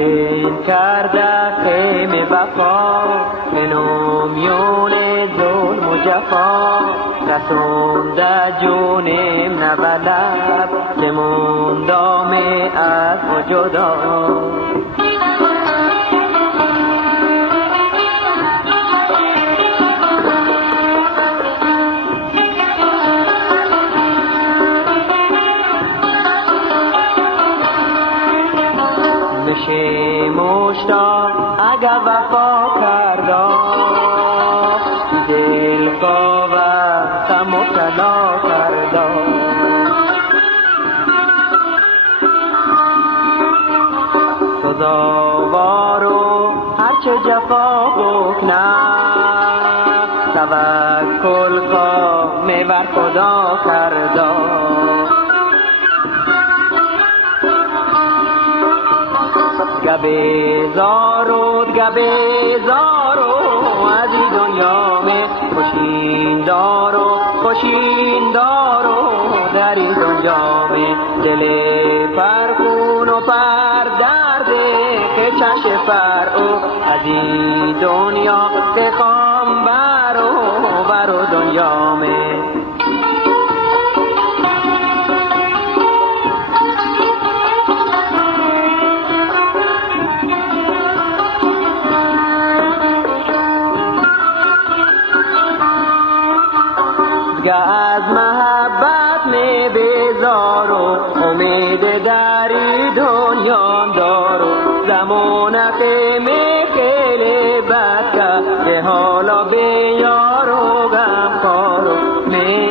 نشین کرده خیمه وفا منو میون ظلم و جفا رسونده جونم نبلب که موندامه از وجودا میشه مشتاق اگر وفا کردا دل قاوه غم و کلا کردا سزاوارو هرچه جفا بکنه توکل قامه بر خدا کردا گبه زارو از این دنیا میں خوشین دارو در این دنیا میں دل فرخون و پر درده که چش فرعو از این دنیا تخام برو دنیا میں از محبت می بیزارو امید داری دنیا دارو زمانت می خیلی بد که حالا بیارو غم کارو می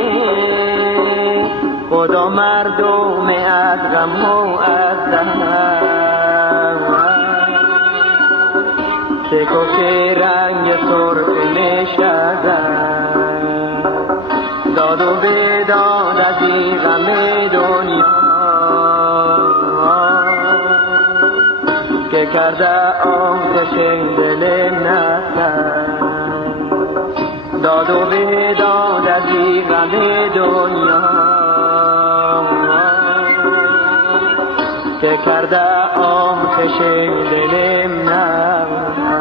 خدا مردم از غم و از دهر سکو که رنگ سرخ نشدن داد و بیداد از این غم دنیا که کرده آتش دل نسن داد و بیداد از این غم دنیا که کرده آتش دل نسن